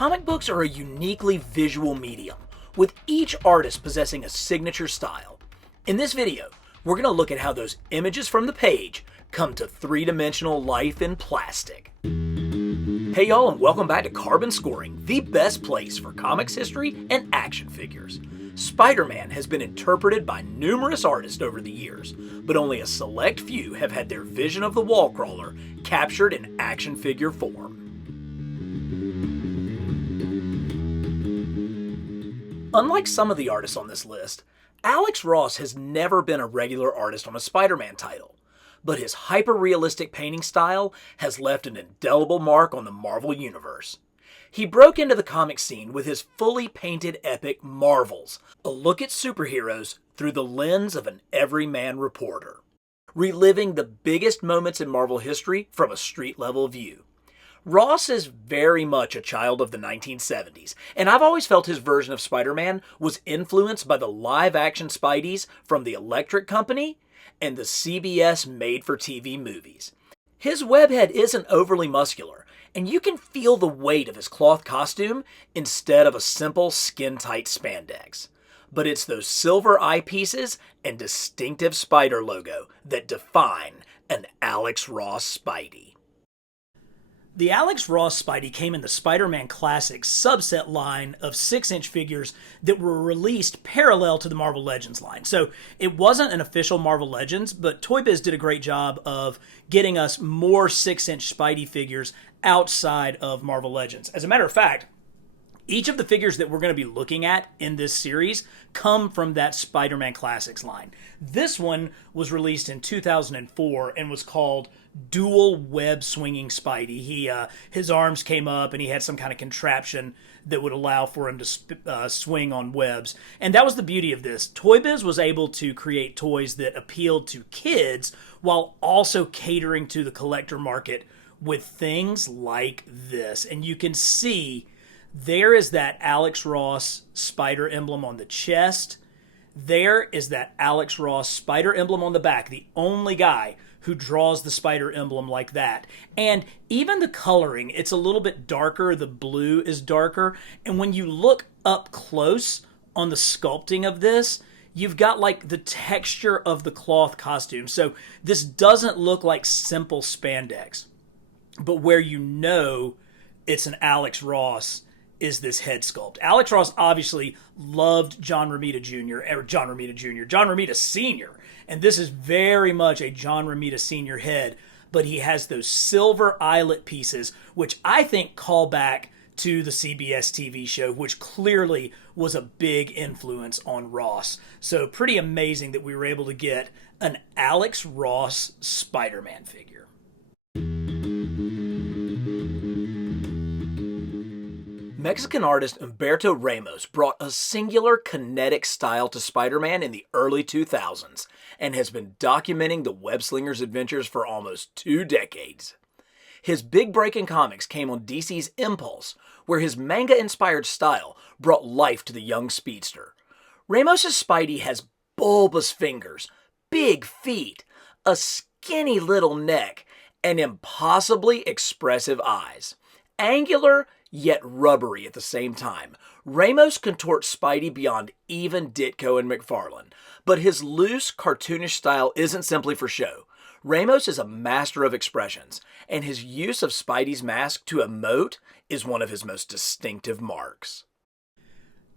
Comic books are a uniquely visual medium, with each artist possessing a signature style. In this video, we're going to look at how those images from the page come to three-dimensional life in plastic. Hey y'all, and welcome back to Carbon Scoring, the best place for comics history and action figures. Spider-Man has been interpreted by numerous artists over the years, but only a select few have had their vision of the wall crawler captured in action figure form. Unlike some of the artists on this list, Alex Ross has never been a regular artist on a Spider-Man title, but his hyper-realistic painting style has left an indelible mark on the Marvel Universe. He broke into the comic scene with his fully painted epic Marvels, a look at superheroes through the lens of an everyman reporter, reliving the biggest moments in Marvel history from a street-level view. Ross is very much a child of the 1970s, and I've always felt his version of Spider-Man was influenced by the live-action Spideys from the Electric Company and the CBS made-for-TV movies. His webhead isn't overly muscular, and you can feel the weight of his cloth costume instead of a simple skin-tight spandex. But it's those silver eyepieces and distinctive spider logo that define an Alex Ross Spidey. The Alex Ross Spidey came in the Spider-Man Classics subset line of 6-inch figures that were released parallel to the Marvel Legends line. So it wasn't an official Marvel Legends, but Toy Biz did a great job of getting us more 6-inch Spidey figures outside of Marvel Legends. As a matter of fact, each of the figures that we're going to be looking at in this series come from that Spider-Man Classics line. This one was released in 2004 and was called Dual Web Swinging Spidey. His arms came up and he had some kind of contraption that would allow for him to swing on webs. And that was the beauty of this. Toy Biz was able to create toys that appealed to kids while also catering to the collector market with things like this. And you can see there is that Alex Ross spider emblem on the chest. There is that Alex Ross spider emblem on the back, the only guy who draws the spider emblem like that. And even the coloring, it's a little bit darker. The blue is darker. And when you look up close on the sculpting of this, you've got like the texture of the cloth costume. So this doesn't look like simple spandex. But where you know it's an Alex Ross is this head sculpt. Alex Ross obviously loved John Romita Sr., and this is very much a John Romita Sr. head, but he has those silver eyelet pieces, which I think call back to the CBS TV show, which clearly was a big influence on Ross. So pretty amazing that we were able to get an Alex Ross Spider-Man figure. Mexican artist Humberto Ramos brought a singular kinetic style to Spider-Man in the early 2000s and has been documenting the web-slinger's adventures for almost 2 decades. His big break in comics came on DC's Impulse, where his manga-inspired style brought life to the young speedster. Ramos's Spidey has bulbous fingers, big feet, a skinny little neck, and impossibly expressive eyes. Angular, yet rubbery at the same time. Ramos contorts Spidey beyond even Ditko and McFarlane, but his loose, cartoonish style isn't simply for show. Ramos is a master of expressions, and his use of Spidey's mask to emote is one of his most distinctive marks.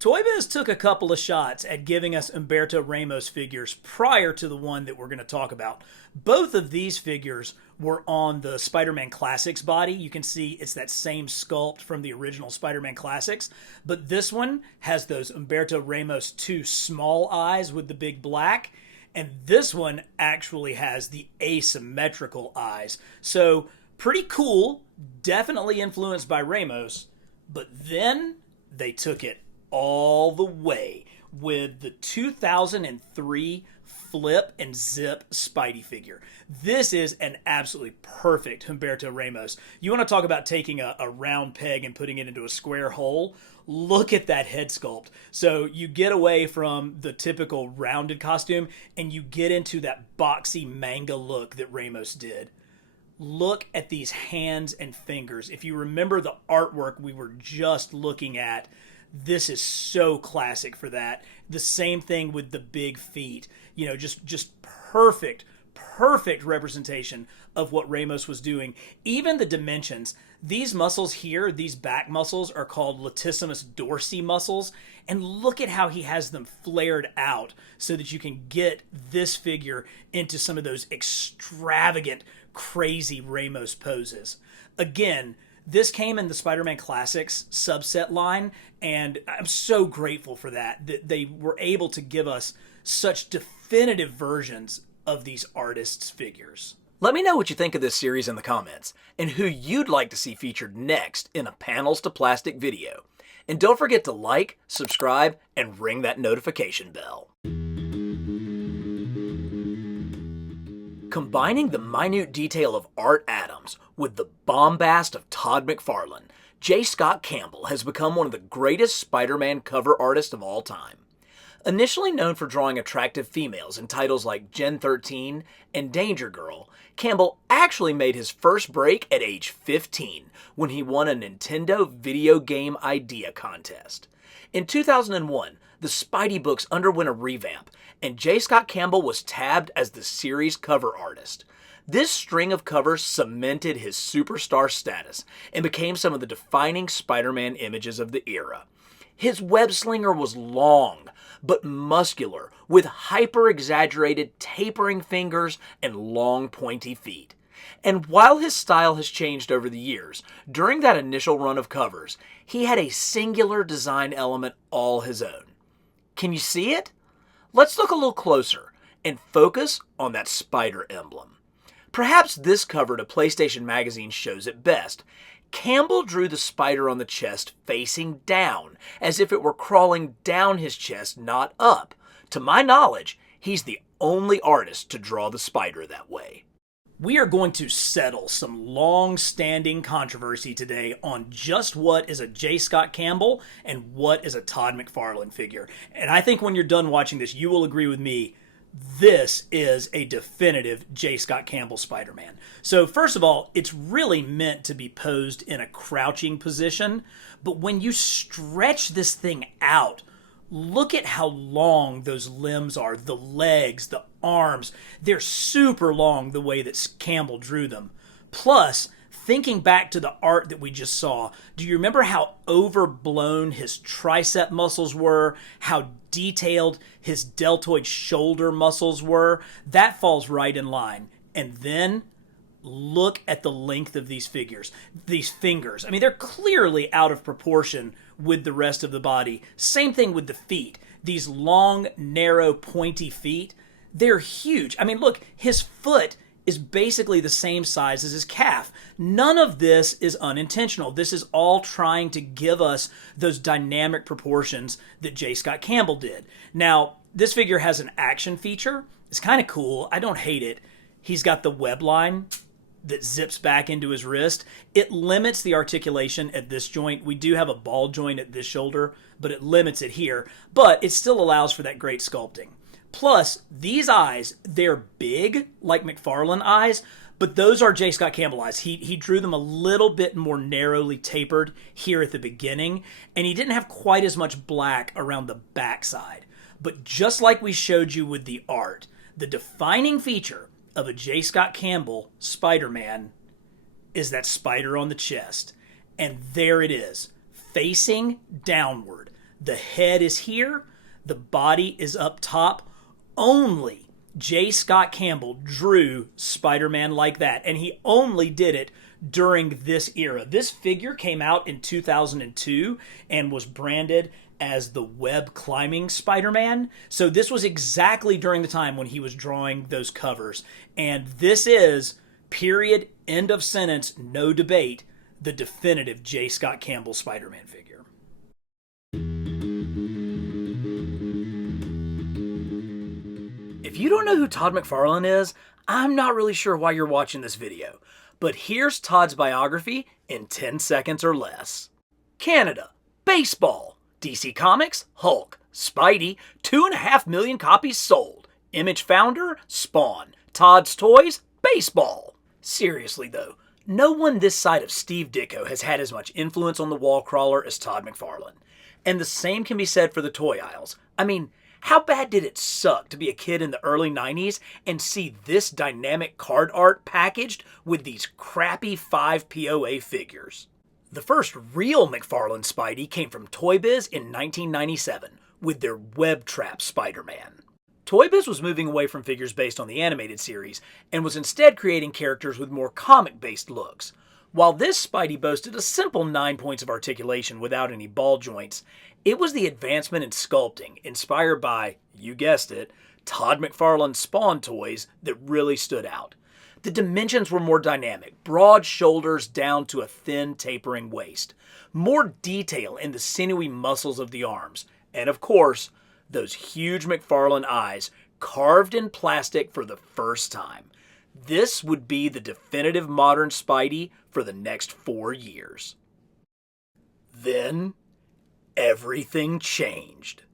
Toy Biz took a couple of shots at giving us Humberto Ramos figures prior to the one that we're going to talk about. Both of these figures were on the Spider-Man Classics body. You can see it's that same sculpt from the original Spider-Man Classics, but this one has those Humberto Ramos 2 small eyes with the big black, and this one actually has the asymmetrical eyes. So pretty cool, definitely influenced by Ramos, but then they took it all the way with the 2003 flip and zip Spidey figure. This is an absolutely perfect Humberto Ramos. You want to talk about taking a round peg and putting it into a square hole? Look at that head sculpt. So you get away from the typical rounded costume and you get into that boxy manga look that Ramos did. look at these hands and fingers. If you remember the artwork we were just looking at, this is so classic for that. The same thing with the big feet. You know, just perfect representation of what Ramos was doing. Even the dimensions. These muscles here, these back muscles, are called latissimus dorsi muscles. And look at how he has them flared out so that you can get this figure into some of those extravagant, crazy Ramos poses. Again, this came in the Spider-Man Classics subset line, and I'm so grateful for that they were able to give us such definitive versions of these artists' figures. Let me know what you think of this series in the comments, and who you'd like to see featured next in a Panels to Plastic video. And don't forget to like, subscribe, and ring that notification bell. Combining the minute detail of Art Adams with the bombast of Todd McFarlane, J. Scott Campbell has become one of the greatest Spider-Man cover artists of all time. Initially known for drawing attractive females in titles like Gen 13 and Danger Girl, Campbell actually made his first break at age 15 when he won a Nintendo Video Game Idea Contest. In 2001, the Spidey books underwent a revamp, and J. Scott Campbell was tabbed as the series cover artist. This string of covers cemented his superstar status and became some of the defining Spider-Man images of the era. His web slinger was long, but muscular, with hyper-exaggerated tapering fingers and long pointy feet. And while his style has changed over the years, during that initial run of covers, he had a singular design element all his own. Can you see it? Let's look a little closer and focus on that spider emblem. Perhaps this cover to PlayStation Magazine shows it best. Campbell drew the spider on the chest facing down, as if it were crawling down his chest, not up. To my knowledge, he's the only artist to draw the spider that way. We are going to settle some long-standing controversy today on just what is a J. Scott Campbell and what is a Todd McFarlane figure. And I think when you're done watching this, you will agree with me. This is a definitive J. Scott Campbell Spider-Man. So first of all, it's really meant to be posed in a crouching position, but when you stretch this thing out, look at how long those limbs are, the legs, the arms. They're super long the way that Campbell drew them. Plus, thinking back to the art that we just saw, do you remember how overblown his tricep muscles were? How detailed his deltoid shoulder muscles were? That falls right in line. And then look at the length of these fingers. I mean, they're clearly out of proportion with the rest of the body. Same thing with the feet. These long, narrow, pointy feet, they're huge. I mean, look, his foot is basically the same size as his calf. None of this is unintentional. This is all trying to give us those dynamic proportions that J. Scott Campbell did. Now, this figure has an action feature. It's kind of cool. I don't hate it. He's got the web line that zips back into his wrist. It limits the articulation at this joint. We do have a ball joint at this shoulder, but it limits it here. But it still allows for that great sculpting. Plus, these eyes, they're big, like McFarlane eyes, but those are J. Scott Campbell eyes. He drew them a little bit more narrowly tapered here at the beginning, and he didn't have quite as much black around the backside. But just like we showed you with the art, the defining feature of a J. Scott Campbell Spider-Man is that spider on the chest. And there it is, facing downward. The head is here, the body is up top. Only J. Scott Campbell drew Spider-Man like that, and he only did it during this era. This figure came out in 2002 and was branded as the web climbing Spider-Man. So this was exactly during the time when he was drawing those covers. And this is, period, end of sentence, no debate, the definitive J. Scott Campbell Spider-Man figure. If you don't know who Todd McFarlane is, I'm not really sure why you're watching this video. But here's Todd's biography in 10 seconds or less. Canada, baseball. DC Comics, Hulk. Spidey, 2.5 million copies sold. Image founder, Spawn. Todd's Toys, baseball. Seriously though, no one this side of Steve Ditko has had as much influence on the wall crawler as Todd McFarlane. And the same can be said for the toy aisles. I mean, how bad did it suck to be a kid in the early 90s and see this dynamic card art packaged with these crappy 5 POA figures? The first real McFarlane Spidey came from Toy Biz in 1997 with their Web Trap Spider-Man. Toy Biz was moving away from figures based on the animated series and was instead creating characters with more comic-based looks. While this Spidey boasted a simple 9 points of articulation without any ball joints, it was the advancement in sculpting, inspired by, you guessed it, Todd McFarlane's Spawn toys that really stood out. The dimensions were more dynamic, broad shoulders down to a thin tapering waist, more detail in the sinewy muscles of the arms, and of course, those huge McFarlane eyes carved in plastic for the first time. This would be the definitive modern Spidey for the next 4 years. Then, everything changed.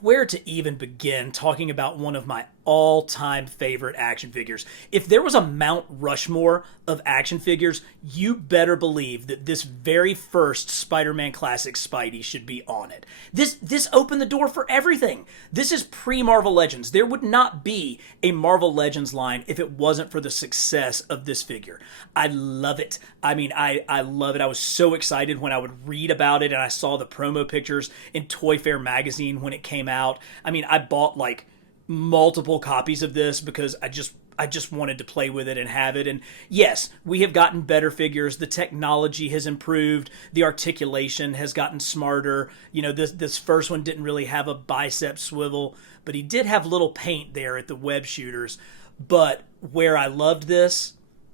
Where to even begin talking about one of my all-time favorite action figures? If there was a Mount Rushmore of action figures, you better believe that this very first Spider-Man Classic Spidey should be on it. This opened the door for everything. This is pre-Marvel Legends. There would not be a Marvel Legends line if it wasn't for the success of this figure. I love it. I mean, I love it. I was so excited when I would read about it and I saw the promo pictures in Toy Fair magazine when it came out. I mean, I bought like multiple copies of this because I just wanted to play with it and have it. And yes, we have gotten better figures. The technology has improved. The articulation has gotten smarter. You know, this first one didn't really have a bicep swivel, but he did have little paint there at the web shooters. But where I loved this,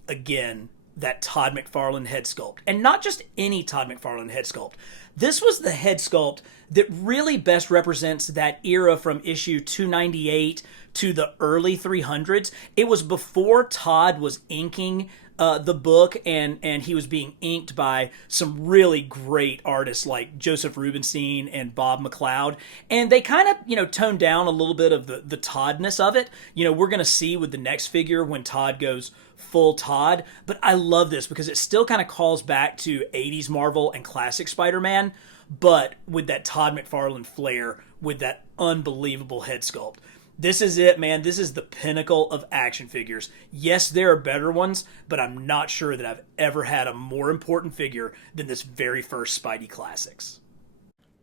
again, that Todd McFarlane head sculpt. And not just any Todd McFarlane head sculpt. This was the head sculpt that really best represents that era from issue 298 to the early 300s. It was before Todd was inking the book, and he was being inked by some really great artists like Joseph Rubenstein and Bob McLeod. And they kind of, toned down a little bit of the Toddness of it. We're going to see with the next figure when Todd goes full Todd. But I love this because it still kind of calls back to 80s Marvel and classic Spider-Man, but with that Todd McFarlane flair, with that unbelievable head sculpt. This is it, man. This is the pinnacle of action figures. Yes, there are better ones, but I'm not sure that I've ever had a more important figure than this very first Spidey Classics.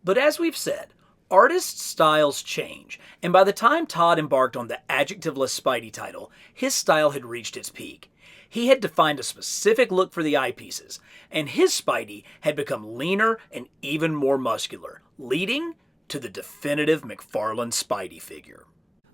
But as we've said, artists' styles change, and by the time Todd embarked on the adjectiveless Spidey title, his style had reached its peak. He had defined a specific look for the eyepieces, and his Spidey had become leaner and even more muscular, leading to the definitive McFarlane Spidey figure.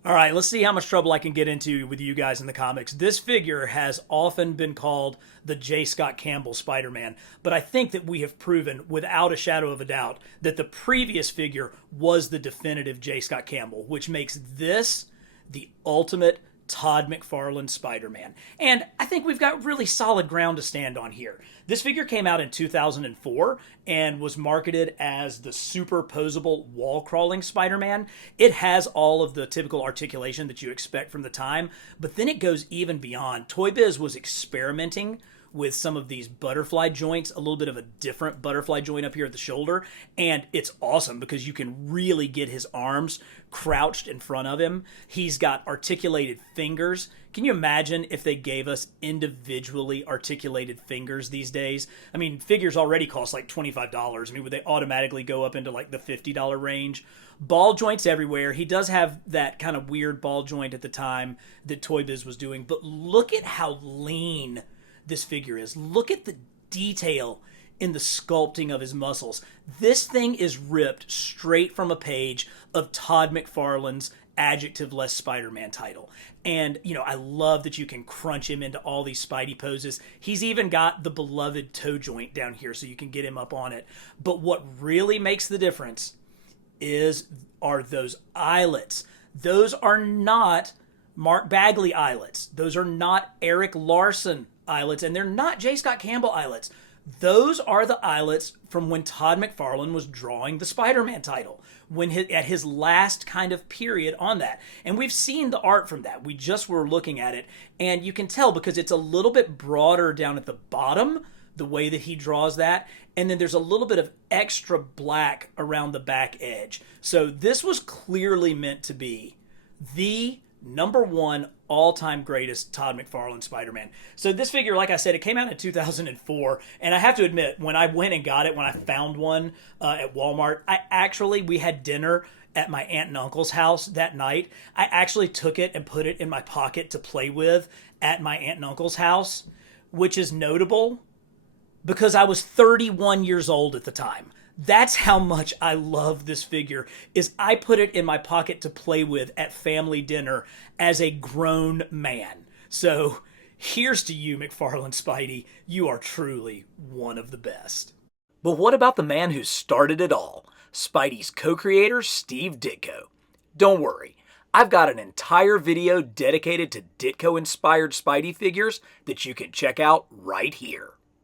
All right, let's see how much trouble I can get into with you guys in the comics. This figure has often been called the J. Scott Campbell Spider-Man, but I think that we have proven without a shadow of a doubt that the previous figure was the definitive J. Scott Campbell, which makes this the ultimate Todd McFarlane Spider-Man. And I think we've got really solid ground to stand on here. This figure came out in 2004 and was marketed as the superposable wall-crawling Spider-Man. It has all of the typical articulation that you expect from the time, but then it goes even beyond. Toy Biz was experimenting with some of these butterfly joints, a little bit of a different butterfly joint up here at the shoulder, and it's awesome because you can really get his arms crouched in front of him. He's got articulated fingers. Can you imagine if they gave us individually articulated fingers these days? I mean, figures already cost like $25. I mean, would they automatically go up into like the $50 range? Ball joints everywhere. He does have that kind of weird ball joint at the time that Toy Biz was doing, but look at how lean this figure is. Look at the detail in the sculpting of his muscles. This thing is ripped straight from a page of Todd McFarlane's adjectiveless Spider-Man title. And, I love that you can crunch him into all these Spidey poses. He's even got the beloved toe joint down here so you can get him up on it. But what really makes the difference are those eyelets. Those are not Mark Bagley eyelets. Those are not Eric Larson eyelets, and they're not J. Scott Campbell eyelets. Those are the eyelets from when Todd McFarlane was drawing the Spider-Man title, at his last kind of period on that. And we've seen the art from that. We just were looking at it, and you can tell because it's a little bit broader down at the bottom, the way that he draws that, and then there's a little bit of extra black around the back edge. So this was clearly meant to be the #1 all-time greatest Todd McFarlane Spider-Man. So this figure, like I said, it came out in 2004, and I have to admit, when I went and got it, when I found one at Walmart, we had dinner at my aunt and uncle's house that night. I actually took it and put it in my pocket to play with at my aunt and uncle's house, which is notable because I was 31 years old at the time. That's how much I love this figure, is I put it in my pocket to play with at family dinner as a grown man. So here's to you, McFarlane Spidey. You are truly one of the best. But what about the man who started it all? Spidey's co-creator, Steve Ditko. Don't worry, I've got an entire video dedicated to Ditko-inspired Spidey figures that you can check out right here.